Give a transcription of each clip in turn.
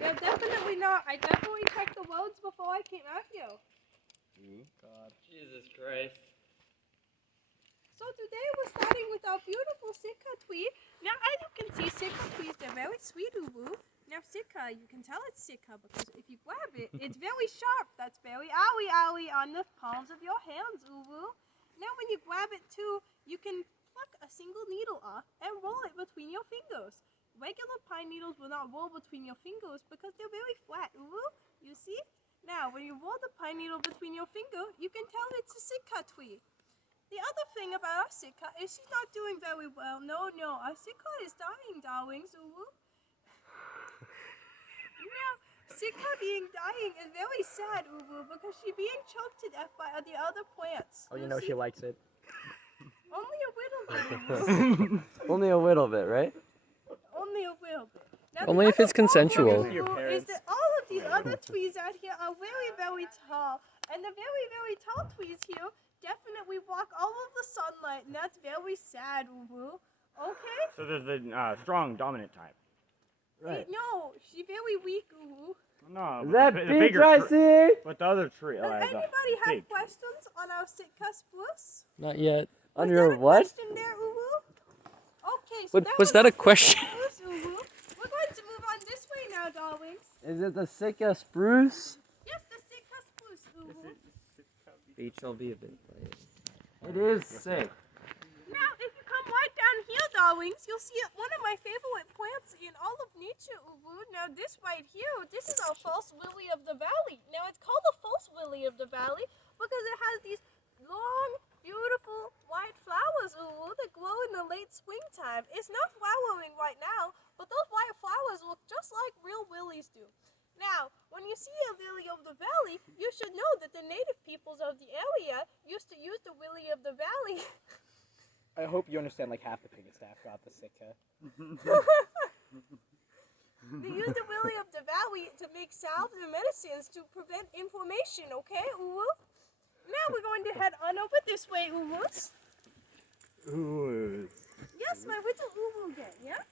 Yeah, definitely not. I definitely checked the roads before I came out here. God. Jesus Christ. So today we're starting with our beautiful Sitka tree. Now, as you can see, Sitka trees, they're very sweet, Uwu. Now, Sitka, you can tell it's Sitka because if you grab it, it's very sharp. That's very owie on the palms of your hands, Uwu. Now, when you grab it too, you can pluck a single needle off and roll it between your fingers. Regular pine needles will not roll between your fingers because they're very flat, Uwu. You see? Now, when you roll the pine needle between your finger, you can tell it's a Sitka tree. The other thing about our Sitka is she's not doing very well. No, our Sitka is dying, darlings. Now, Sitka being dying is very sad, because she's being choked to death by the other plants. Oh, you know she likes it. Only a little bit, Only a little bit, right? Only a little bit. Now, Only if it's consensual. Is that all of these other trees out here are very, very tall. And the very, very tall trees here definitely block all of the sunlight, and that's very sad, Okay? So there's the strong dominant type. Right. No, she's very weak, No, Is that the big bigger I see? But the other tree. Does anybody have big. questions on our Sitka spruce? Not yet. On Was your there a what? question there, Okay, so Was that a our question? Sitka spruce, We're going to move on this way now, darlings. Is it the Sitka spruce? Yes, the Sitka spruce, Beach will be a bit late. It is sick. Now, if you come right down here, darlings, you'll see one of my favorite plants in all of nature, Now, this right here, this is our false lily of the valley. Now, it's called the false lily of the valley because it has these long, beautiful white flowers, that glow in the late springtime. It's not flowering right now, but those white flowers look just like real lilies do. Now, when you see a lily of the valley, you should know that the native peoples of the area used to use the lily of the valley. I hope you understand like half the picket staff got the Sitka. They use the lily of the valley to make salves and medicines to prevent inflammation, okay, Now we're going to head on over this way, Uwus. Yes, my little Uwu gang, yeah?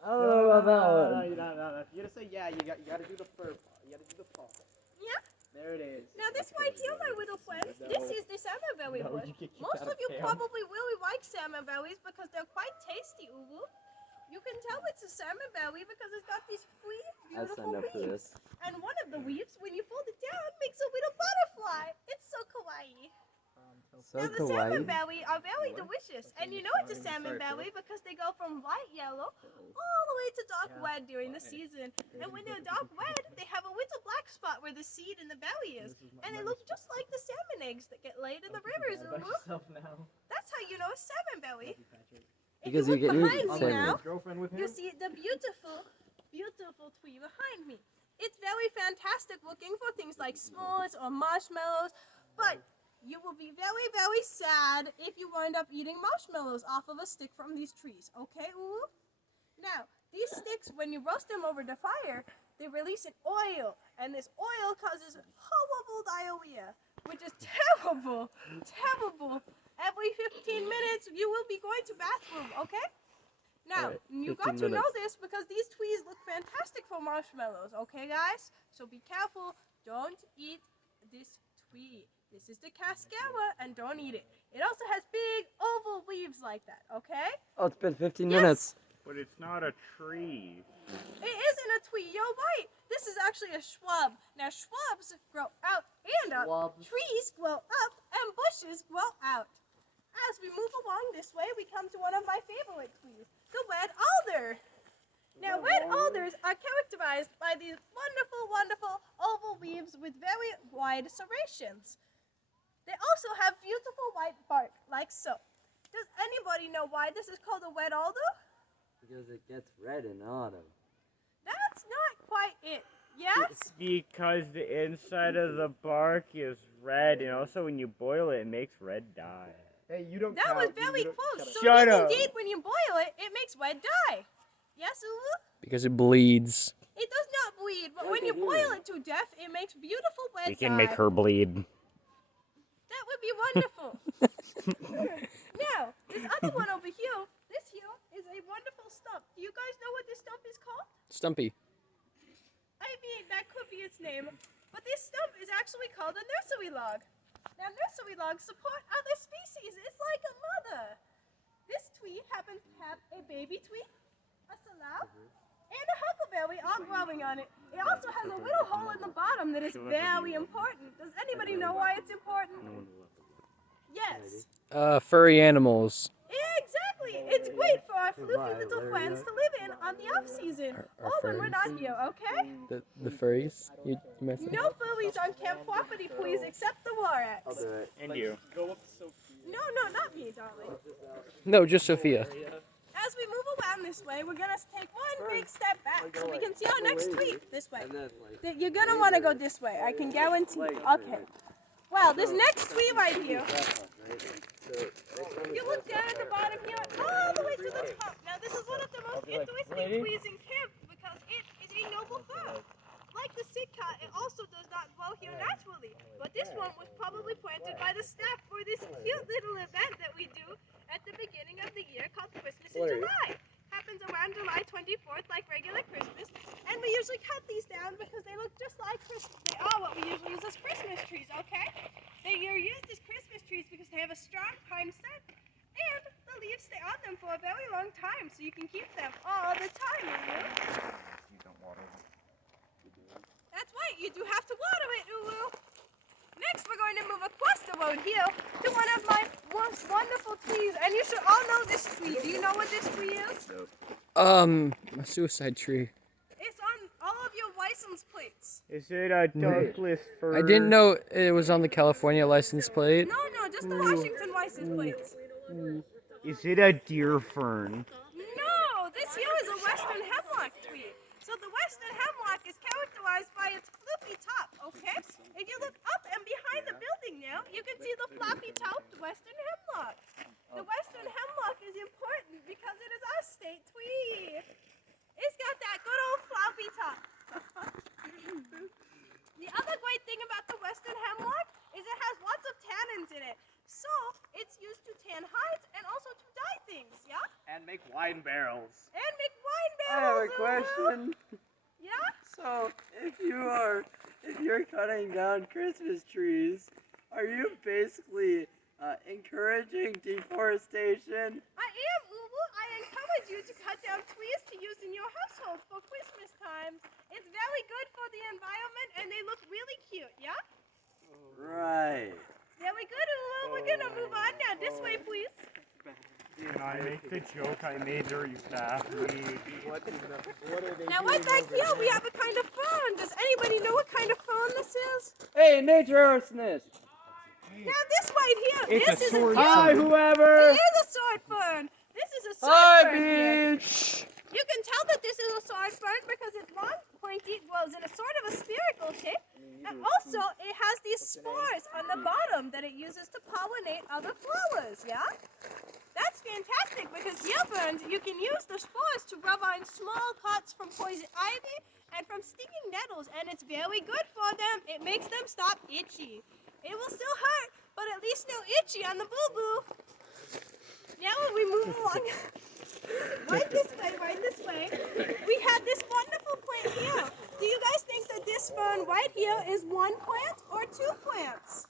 I don't know about that one. No. You gotta say yeah. You gotta do the fur part. You gotta do the paw. Yeah. There it is. Now this right here, my little friend, this is the salmon belly bush. Most of you probably really like salmon bellies because they're quite tasty, Uwu. You can tell it's a salmon belly because it's got these three beautiful leaves. And one of the leaves, when you fold it down, makes a little butterfly. It's so kawaii. Now the salmon belly are very delicious, and you know it's a salmon belly because they go from light yellow all the way to dark red during the season. And when they're dark red, they have a little black spot where the seed in the belly is, and they look just like the salmon eggs that get laid in the rivers. That's how you know it's salmon belly. Because if you you look get behind me now, with you see the beautiful, beautiful tree behind me. It's very fantastic looking for things like s'mores or marshmallows, but you will be very, very sad if you wind up eating marshmallows off of a stick from these trees, okay, Uwu? Now, these sticks, when you roast them over the fire, they release an oil, and this oil causes horrible diarrhea, which is terrible, terrible. Every 15 minutes, you will be going to bathroom, okay? Now, you got to know this because these trees look fantastic for marshmallows, okay, guys? So be careful. Don't eat this tree. This is the cascara, and don't eat it. It also has big oval leaves like that, okay? Oh, it's been 15 minutes. But it's not a tree. It isn't a tree, you're right. This is actually a shrub. Now, shrubs grow out and up. Trees grow up, and bushes grow out. As we move along this way, we come to one of my favorite trees, the red alder. Now, red alders are characterized by these wonderful, wonderful oval leaves with very wide serrations. They also have beautiful white bark, like so. Does anybody know why this is called a red alder? Because it gets red in autumn. That's not quite it. Yes? Because the inside of the bark is red, and also when you boil it, it makes red dye. Hey, you don't. That was very close. So Shut yes, up. indeed, when you boil it, it makes red dye. Yes, Uwu? Because it bleeds. It does not bleed, but when you boil it to death, it makes beautiful red dye. We can make her bleed. That would be wonderful. Now, this other one over here, this here is a wonderful stump. Do you guys know what this stump is called? Stumpy. its name, but this stump is actually called a nursery log. Now, nursery logs support other species. It's like a mother. This tree happens to have a baby tree, a salal, and a huckleberry all growing on it. It also has a little hole in the bottom that is very important. Does anybody know why it's important? Yes. Furry animals. Exactly. It's great for our floofy little friends to live in on the off season, or when we're not here, okay? The furries? You mentioned? No furries on camp property, please, except the Lorax. And you. No, not me, darling. No, just Sophia. As we move around this way, we're gonna take one big step back so we can see our next tree. This way. You're gonna want to go this way. I can guarantee. Okay. Well, this next tree right here. You look down at the bottom here, all the way to the top. Now, this is one of the most interesting trees in camp because it is a noble fir. Like the sitka, it also does not grow here naturally. But this one was probably planted by the staff for this cute little event that we do at the beginning of the year called Christmas in July. Happens around July 24th, like regular Christmas. And we usually cut these down because they look just like Christmas. They are what we usually use as Christmas trees, okay? They are used as Christmas trees because they have a strong pine scent. And the leaves stay on them for a very long time, so you can keep them all the time, You don't water them. That's right, you do have to water it, Ulu. Next, we're going to move across the road here to one of my most wonderful trees. And you should all know this tree. Do you know what this tree is? A suicide tree. It's on all of your license plates. Is it a Douglas fir? I didn't know it was on the California license plate. No, just the Washington license plates. Is it a deer fern? No, this here is a western hemlock tree. So the western hemlock is characterized by its floppy top, okay? If you look up and behind the building now, you can see the floppy-topped western hemlock. The western hemlock is important because it is our state tree. It's got that good old floppy top. The other great thing about the western hemlock is it has lots of tannins in it. So it's used to tan hides and also to dye things, yeah? And make wine barrels. And make wine I have a barrels. question. Yeah? So, if you're cutting down Christmas trees, are you basically encouraging deforestation? I am, Uwu. I encourage you to cut down trees to use in your household for Christmas time. It's very good for the environment and they look really cute, yeah? Right. Very good, Uwu. We're gonna move on now. This way, please. Did I make the joke I made during staff meeting? Now, right back here, we have a kind of fern. Does anybody know what kind of fern this is? Hey, nature arsonist! Now, this right here, It's this a is sword Hi, fern. whoever! It is a sword fern. This is a sword Hi, fern here. bitch! You can tell that this is a sword fern because it's long, pointy, grows in a sort of a spherical shape, and also it has these spores on the bottom that it uses to pollinate other flowers, yeah? That's fantastic because deer ferns, you can use the spores to rub on small cuts from poison ivy and from stinging nettles, and it's very good for them. It makes them stop itchy. It will still hurt, but at least no itchy on the boo-boo. Now when we move along, right this way, we have this wonderful plant here. Do you guys think that this fern right here is one plant or two plants?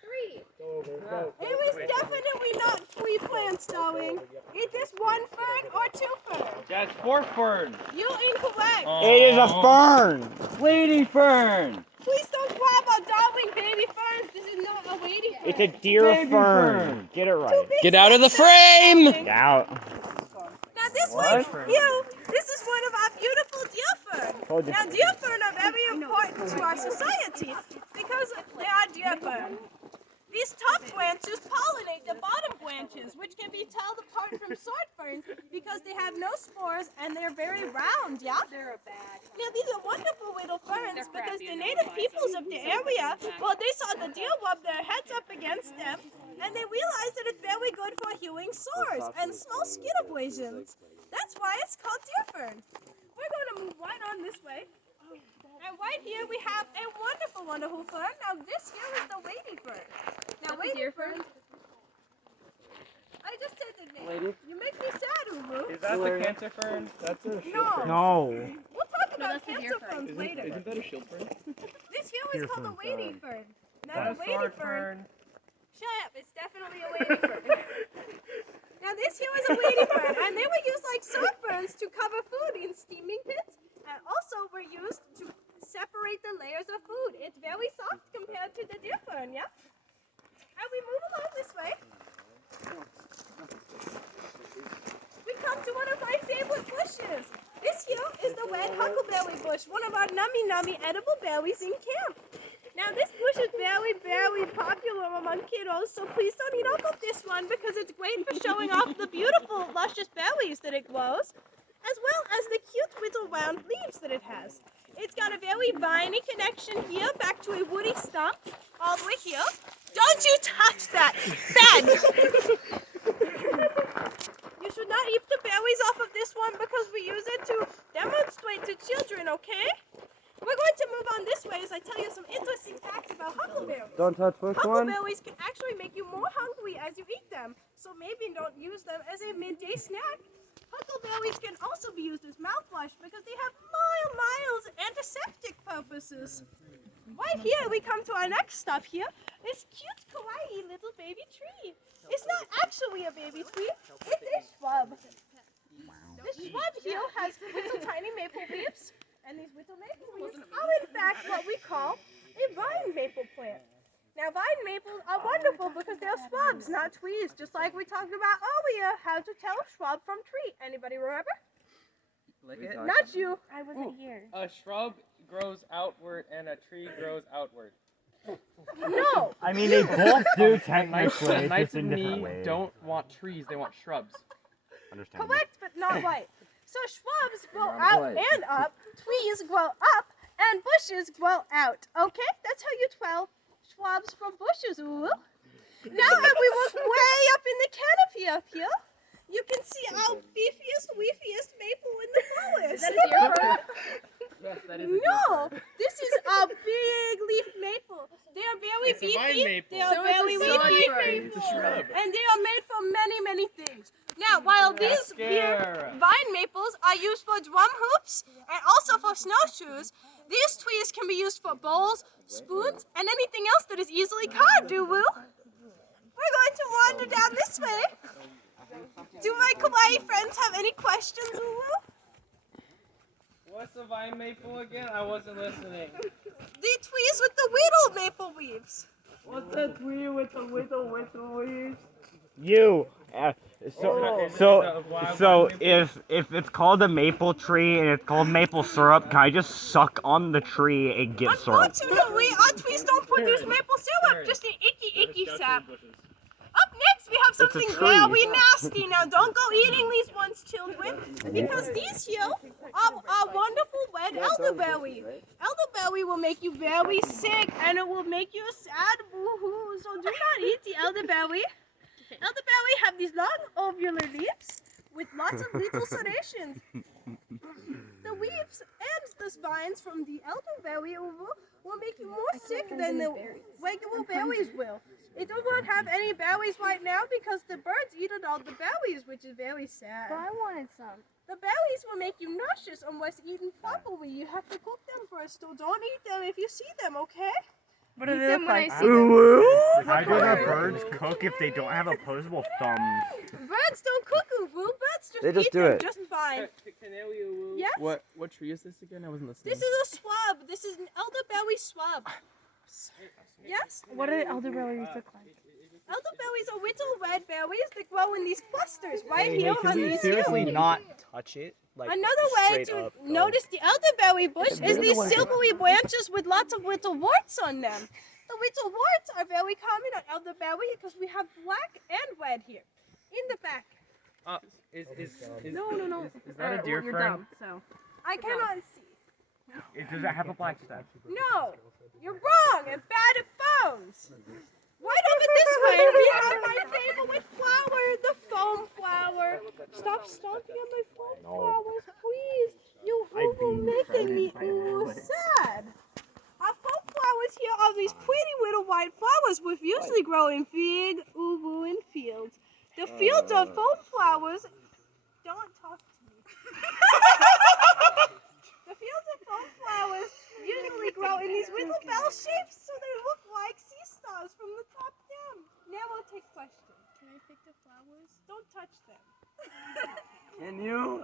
Three. It was definitely not three plants, darling. Is this one fern or two ferns? That's 4 fern. You incorrect. It is a fern. Lady fern! Please don't grab our darling baby ferns. This is not a lady fern. It's a deer Baby fern. fern. Get it Too right. big Get out of the steps back, frame! darling. Get out. Now this one here, this is one of our beautiful deer fern. Now deer fern are very important to our society because they are deer fern. These top branches pollinate the bottom branches, which can be told apart from sword ferns because they have no spores and they're very round, yeah? They're a bad. Now these are wonderful little ferns They're because crappy the and native no peoples of the area, well, they saw the deer rub their heads up against them and they realized that it's very good for healing sores and small skin abrasions. That's why it's called deer fern. We're going to move right on this way. And right here we have a wonderful, wonderful fern. Now this here is the lady fern. Now lady fern. I just said the name. Lady? You make me sad, Ulu. Is that the cancer fern? That's a No. No. We'll talk about that's cancer ferns later. Isn't that a shield fern? This here is called a weighty fern. Now the weighty Sword fern. Shut up! It's definitely a weighty fern. Now this here is a weighty fern, and they were used like soft ferns to cover food in steaming pits, and also were used to separate the layers of food. It's very soft compared to the deer fern, yeah? And we move along this way. We come to one of my favorite bushes. This here is the red huckleberry bush, one of our nummy edible berries in camp. Now this bush is very, very popular among kiddos, so please don't eat off of this one because it's great for showing off the beautiful, luscious berries that it grows, as well as the cute little round leaves that it has. It's got a very viney connection here back to a woody stump all the way here. Don't you touch that! Bad! You should not eat the berries off of this one because we use it to demonstrate to children, okay? We're going to move on this way as I tell you some interesting facts about huckleberries. Don't touch which one? Huckleberries can actually make you more hungry as you eat them, so maybe don't use them as a midday snack. Huckleberries can also be used as mouthwash because they have mild antiseptic purposes. Right here we come to our next stop here, this cute kawaii little baby tree. It's not actually a baby tree, it's a shrub. This shrub here has little tiny maple leaves, and these little maple leaves are in fact what we call a vine maple plant. Now vine maples are wonderful because they're shrubs, not trees, just like we talked about earlier, how to tell shrub from tree. Anybody remember? Not you. I wasn't here. A shrub grows outward and a tree grows outward. No. I mean, they both do technically, it's Knights just in and different me ways. don't want trees, they want shrubs. Understand. Correct, but not right. So shrubs grow Wrong out place. and up, trees grow up, and bushes grow out. Okay? That's how you tell shrubs from bushes, ooh. Now that we look way up in the canopy up here, you can see our beefiest, leafiest maple in the forest. Yes, that is No, this is a big leaf maple. They are very It's a vine beefy. maple. They are So very it's a sun leafy, fern. It's a shrub. and they are made from many, many things. Now, while these here vine maples are used for drum hoops and also for snowshoes, these trees can be used for bowls, spoons, and anything else that is easily carved, Uwu. We're going to wander down this way. Do my kawaii friends have any questions, Uwu? What's a vine maple again? I wasn't listening. The trees with the whittled maple leaves. What's a tree with the little leaves? You. So if it's called a maple tree and it's called maple syrup, can I just suck on the tree and get syrup? Unfortunately, our trees don't produce maple syrup, just an icky sap. Up next, we have something tree. very nasty. Now, don't go eating these ones, children, because these here are wonderful red elderberry. Elderberry will make you very sick, and it will make you sad, boo-hoo. So do not eat the elderberry. Elderberry have these long ovular leaves with lots of little serrations. The leaves and the vines from the elderberry will make you more sick than the regular berries will. It does not have any berries right now because the birds eat all the berries, which is very sad. But I wanted some. The berries will make you nauseous unless eaten properly. You have to cook them first, so don't eat them if you see them, okay? What do they look like? I see them. How do the birds cook if they don't have opposable thumbs? Birds don't cook, Uwu. Birds just They just eat do them it. just fine. Yes? What tree is this again? I wasn't listening. This is a swab. This is an elderberry swab. Yes? What do elderberries look like? Elderberries are little red berries that grow in these clusters right here on can we these seriously here. not touch it? Like, Another way straight to up, go. notice the elderberry bush is these silvery branches with lots of little warts on them. The little warts are very common on elderberry because we have black and red here in the back. No. Is that a deer You're fern? dumb, so. I cannot see. Does it have a black statue? No, you're wrong and bad at phones. Right over this way, we have my favorite flower, the foam flower. Stop stomping on my foam flowers, please. You are making me sad. Our foam flowers here are these pretty little white flowers which usually grow in big in fields. The fields of foam flowers. Don't talk to me. The fields of foam you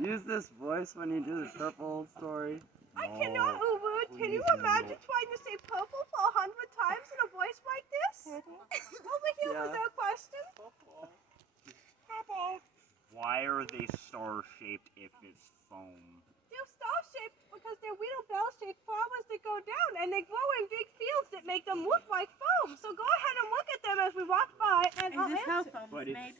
use this voice when you do the purple story? I cannot, Ubu. Can you imagine trying to say purple for 100 times in a voice like this? Over here was our question. Why are they star-shaped if it's foam? They're star-shaped because they're little bell-shaped flowers that go down, and they grow in big fields that make them look like foam. So go ahead and look at them as we walk by, and I'll answer. foam is made?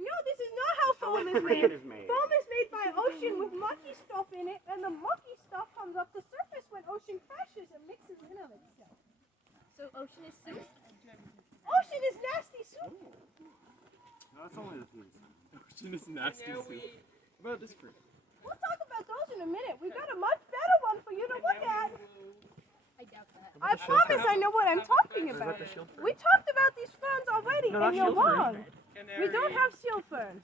No, this is not how foam is made. Foam is made by ocean with mucky stuff in it, and the mucky stuff comes up the surface when ocean crashes and mixes in on itself. So ocean is soup? Ocean is nasty soup. No, it's only the piece. Ocean is nasty soup. What about this fruit? We'll talk about those in a minute. We've got a much better one for you to look at. I doubt that. I promise I know what I'm talking about. We talked about these ferns already, and you're wrong. We don't have seal ferns.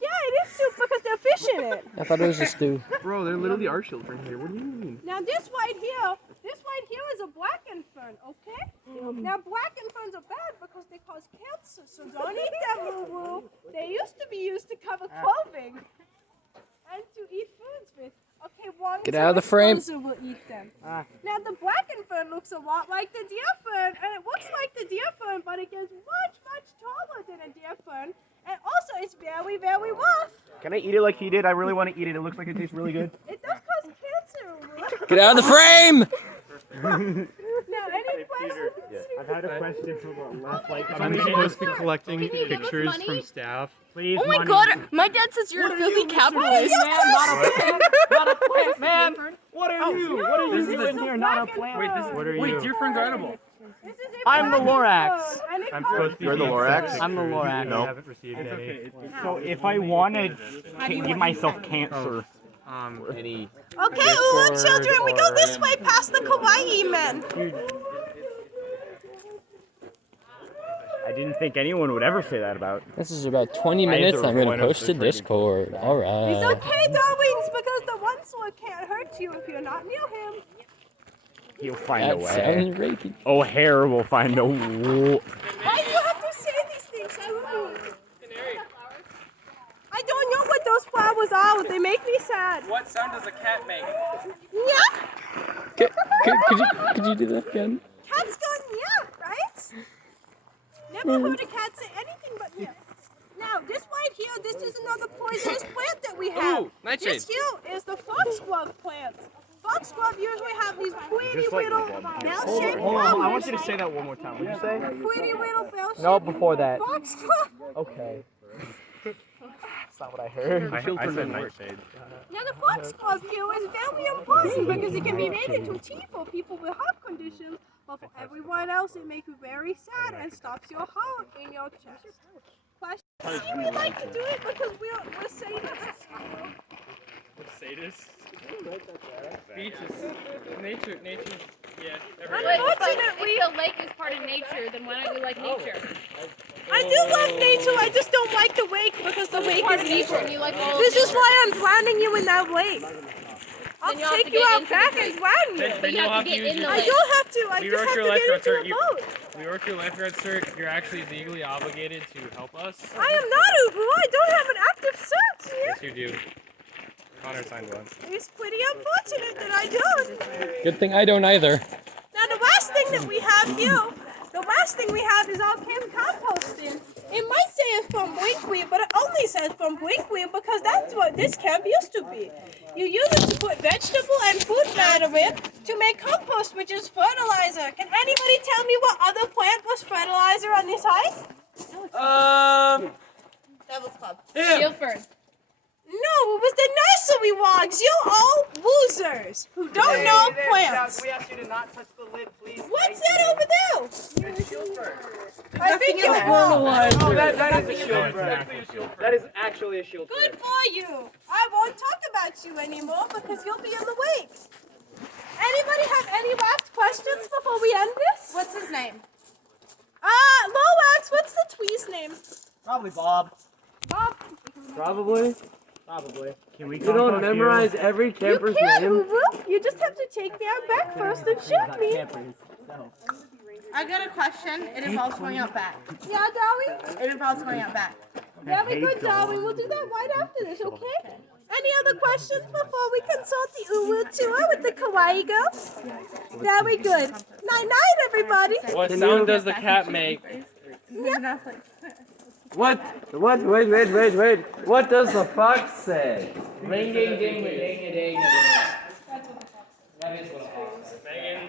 Yeah, it is soup because they're fish in it. I thought it was a stew. Bro, there literally are children here. What do you mean? Now this right here is a brackenfern, okay? Now brackenferns are bad because they cause cancer, so don't eat them, woo-woo. They used to be used to cover clothing and to eat foods with. Okay, one Get out of the frame. will eat them. Now the brackenfern looks a lot like the deer fern, and it looks like the deer fern, but it gets much, much taller than a deer fern, and also it's very, very rough. Can I eat it like he did? I really want to eat it. It looks like it tastes really good. It does cause cancer, woo. Get out of the frame! Now, any questions? I've had a question for about last I'm supposed to be collecting pictures from staff. Please, Oh my god, my dad says you're a filthy capitalist. Not a plant, man! What are you? What are you This doing is here? a Not a blackenfern. plant. Wait, wait, deer ferns are edible. This is a I'm the brackenfern, Lorax. and it I'm causes supposed to be You're the Lorax? I'm the Lorax. No. I haven't received any. So if I wanted to give myself cancer, Any Okay, Ula children, we go this way past the kawaii men. I didn't think anyone would ever say that about. This is about 20 minutes. I'm going to post to Discord. It's Alright. okay, darlings, because the one sword can't hurt you if you're not near him. He'll find a That way. sounds rapey. O'Hare will find a way. Why do you have to say these things to me? I don't know what those flowers are. They make me sad. What sound does a cat make? Yeah. Could you do that again? Cats go yeah, right? Never heard a cat say anything but yeah. Now, this right here, this is another poisonous plant that we have. Ooh, nightshade. This here is the foxglove plant. Foxglove usually have these pretty little bell-shaped Hold on, I want flowers. you to say that one more time. What did you say? Pretty little bell-shaped No, before that. foxglove. Okay. That's not what I heard. I said nightshade. Now, the foxglove here is very important because it can be made into tea for people with heart conditions, but for everyone else, it makes you very sad and stops your heart in your chest. Question. We like to do it because we're sadists. Sadists? Beaches. Nature, yeah. Unfortunately, If the lake is part of nature, then why don't you like nature? I do love nature. I just don't like the wake because the wake Part is of nature, evil. and you like all of This is nature. why I'm drowning you in that lake. I'll Then you'll have take to you get out into back the and lake. drown you. Then you you'll have have to to get use in your the I lake. don't have to. I We just wrote have your to get lifeguard into a cert. boat. We work your lifeguard cert. You're actually legally obligated to help us. I am not Ubu. I don't have an active cert here. Yes, you do. Connor signed one. It's pretty unfortunate that I don't. Good thing I don't either. Now the last thing that we have here, the last thing we have is our canned composting. It might say it's from Winkweed, but it only says from Winkweed because that's what this camp used to be. You use it to put vegetable and food matter in to make compost, which is fertilizer. Can anybody tell me what other plant was fertilizer on this ice? Devil's Club. Shield fern. No, it was the nursery wogs. You all losers who don't know plants. We asked you to not touch the lid, please. What's that over there? I think you're wrong. Oh, that is a shield bird. That is actually a shield bird. Good for you. I won't talk about you anymore because you'll be in the wake. Anybody have any last questions before we end this? What's his name? Loax, what's the twee's name? Probably Bob. Bob. Probably. Can we You don't memorize every You camper's can't, name. Ubu. You just have to take me out back first and shoot me. I got a question. It involves going out back. Yeah, Dolly? It involves going out back. Very good, darling. We'll do that right after this, okay? Any other questions before we consult the Uwu tour with the Kawaii girls? Very good. Night-night, everybody. What sound does the cat make? What? Wait. What does the fox say? Ring ding ding ding ding ding. That is what a fox says. Megan.